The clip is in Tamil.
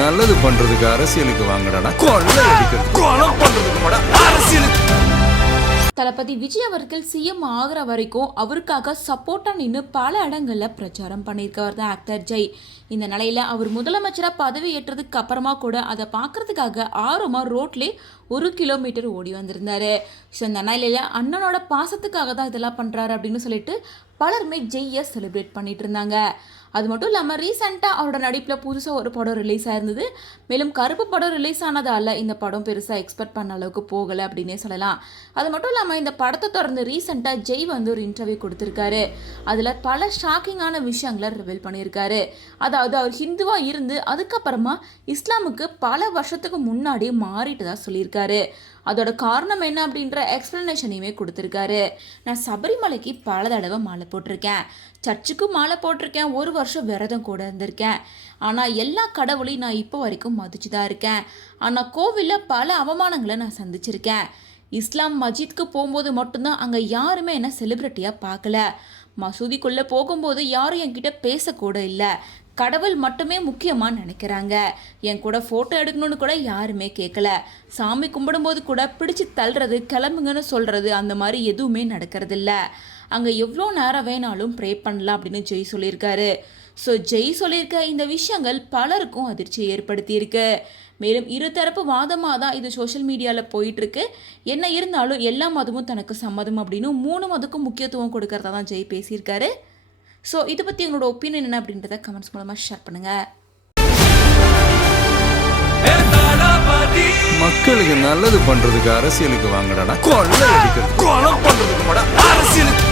நல்லது பண்றதுக்கு அரசியலுக்கு வாங்கடா, கொள்ளை அடிக்கிறது கொலை பண்றதுக்கு அரசியலுக்கு. தளபதி விஜய் அவர்கள் சிஎம் ஆகிற வரைக்கும் அவருக்காக சப்போர்ட்டா நின்று பல இடங்கள்ல பிரச்சாரம் பண்ணியிருக்கவர் தான் ஆக்டர் ஜெய். இந்த நிலையில அவர் முதலமைச்சராக பதவி ஏற்றதுக்கு அப்புறமா கூட அதை பார்க்கறதுக்காக ஆர்வமாக ரோட்லேயே 1 கிலோமீட்டர் ஓடி வந்திருந்தாரு. ஸோ இந்த நிலையில அண்ணனோட பாசத்துக்காக தான் இதெல்லாம் பண்ணுறாரு அப்படின்னு சொல்லிட்டு பலருமே ஜெய்யை செலிப்ரேட் பண்ணிட்டு இருந்தாங்க. அது மட்டும் இல்லாமல் ரீசெண்டாக அவரோட நடிப்பில் புதுசாக ஒரு படம் ரிலீஸ் ஆயிருந்தது. மேலும் கருப்பு படம் ரிலீஸ் ஆனதால் இந்த படம் பெருசாக எக்ஸ்பெக்ட் பண்ண அளவுக்கு போகலை அப்படின்னே சொல்லலாம். அது மட்டும் இல்லாமல் இந்த படத்தை தொடர்ந்து ரீசெண்டாக ஜெய் வந்து ஒரு இன்டர்வியூ கொடுத்துருக்காரு. அதில் பல ஷாக்கிங்கான விஷயங்களை ரிவீல் பண்ணியிருக்காரு. அதாவது அவர் ஹிந்துவாக இருந்து அதுக்கப்புறமா இஸ்லாமுக்கு பல வருஷத்துக்கு முன்னாடி மாறிட்டு தான் சொல்லியிருக்காரு. அதோட காரணம் என்ன அப்படின்ற எக்ஸ்பிளனேஷனையுமே கொடுத்துருக்காரு. நான் சபரிமலைக்கு பல தடவை மாலை போட்டிருக்கேன், சர்ச்சுக்கும் மாலை போட்டிருக்கேன், 1 வருஷம் விரதம் கூட இருந்திருக்கேன். ஆனால் எல்லா கடவுளையும் நான் இப்போ வரைக்கும் மதிச்சு தான் இருக்கேன். ஆனால் கோவிலில் பல அவமானங்களை நான் சந்திச்சிருக்கேன். இஸ்லாம் மஸ்ஜித்க்கு போகும்போது மட்டும்தான் அங்கே யாருமே என்ன செலிப்ரிட்டியாக பார்க்கல. மசூதிக்குள்ளே போகும்போது யாரும் என்கிட்ட பேசக்கூட இல்லை. கடவுள் மட்டுமே முக்கியமாக நினைக்கிறாங்க. என் கூட ஃபோட்டோ எடுக்கணும்னு கூட யாருமே கேட்கல. சாமி கும்பிடும்போது கூட பிடிச்சி தள்ளுறது, கிளம்புங்கன்னு சொல்கிறது, அந்த மாதிரி எதுவுமே நடக்கிறதில்ல. அங்கே எவ்வளோ நேரம் வேணாலும் ப்ரே பண்ணலாம் அப்படின்னு ஜெய் சொல்லியிருக்காரு. ஸோ ஜெய் சொல்லியிருக்க இந்த விஷயங்கள் பலருக்கும் அதிர்ச்சியை ஏற்படுத்தியிருக்கு. மேலும் இருதரப்பு வாதமாக தான் இது சோஷியல் மீடியாவில் போயிட்டுருக்கு. என்ன இருந்தாலும் எல்லா மதமும் தனக்கு சம்மதம் அப்படின்னு 3 மதக்கும் முக்கியத்துவம் கொடுக்கறதா தான் ஜெய் பேசியிருக்காரு. ஸோ இதை பற்றி உங்களோட ஒப்பீனியன் என்ன அப்படின்றத கமெண்ட்ஸ் மூலமாக ஷேர் பண்ணுங்கள். மக்களுக்கு நல்லது பண்றதுக்கு அரசியலுக்கு வாங்கடா, கொள்ளை அடிக்கிறது கொலை பண்றதுக்கு அரசியலுக்கு.